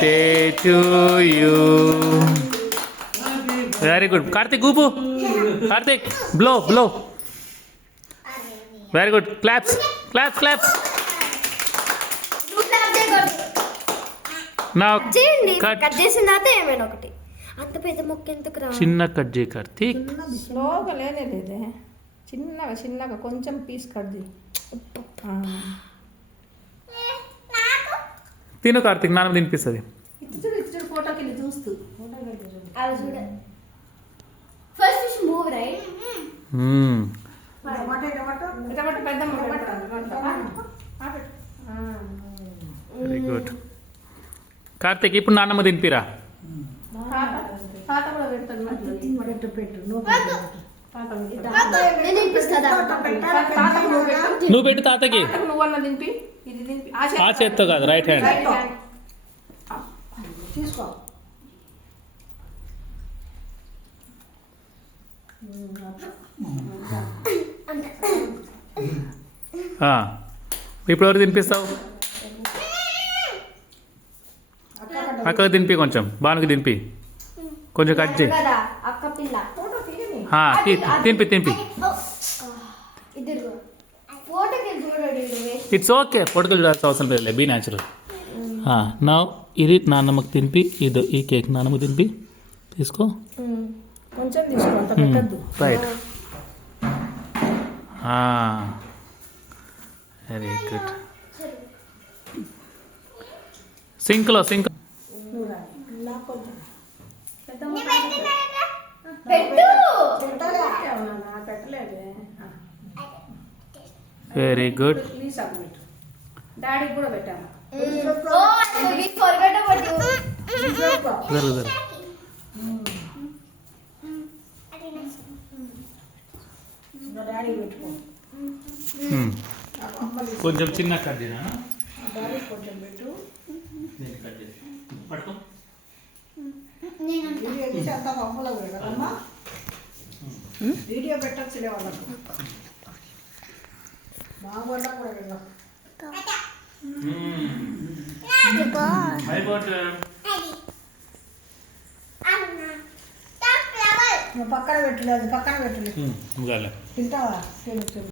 Birthday to you. Very good. Karthik ఊపు. Karthik blow blow. Very good. Claps claps claps. నా cut చేసిన తర్వాత ఏమైనా ఒకటి అంత పెద్ద మొక్క ఎందుకు రా. చిన్న కట్ చేయి కార్తిక్. స్లోగా లేదే చిన్నగా చిన్నగా కొంచెం పీస్ కట్ చేయి. తిను కార్తిక్, నాన్న తినిపిస్తుంది. ఇటు ఫోటోకి వెళ్ళి చూస్తూ అవి చూడ ఫస్ట్ మూవ్ రైట్. పెద్ద వెరీ గుడ్. కార్తిక్ ఇప్పుడు నాన్నమ్మ తినిపిరా. తాత కూడా పెడతాడు. నువ్వు పెట్టు తాతకి. నువ్వన్నా దింపి ఇది దింపి ఆ చేత్తో కాదు, రైట్ హ్యాండ్. తీసుకో. ఇప్పుడు ఎవరు తినిపిస్తావు? అక్కకి తినిపి, కొంచెం బానుకి తినిపి, కొంచెం కట్ చేయి. అక్క పిల్ల తినిపి తినిపి. ఫోటోకి చూడండి. ఇట్స్ ఓకే, ఫోటోలు చూడాల్సిన అవసరం లేదు, బీ న్యాచురల్. నా ఇది నాన్నమ్మకి తినిపి. ఇది ఈ కేక్ నాన్నమ్మకి తినిపి. తీసుకో, కొంచెం తీసుకో, అంత పెట్టద్దు. రైట్. Very good. సింక్లో సింక్. పెట్టలేదే. Very good. డాడీకి కూడా పెట్టాను. జరుగు జరుగు. డాడీ పెట్టుకో. కొంచెం చిన్న కట్ చేయనా? డాడీ కొంచెం పెట్టు. పట్టుకో. వీడియో పెట్టచ్చులే వాళ్ళకు. మా వాళ్ళకు కూడా వెళ్ళాం. పక్కన పెట్టలేదు, పక్కన పెట్టలేదు. తింటావా?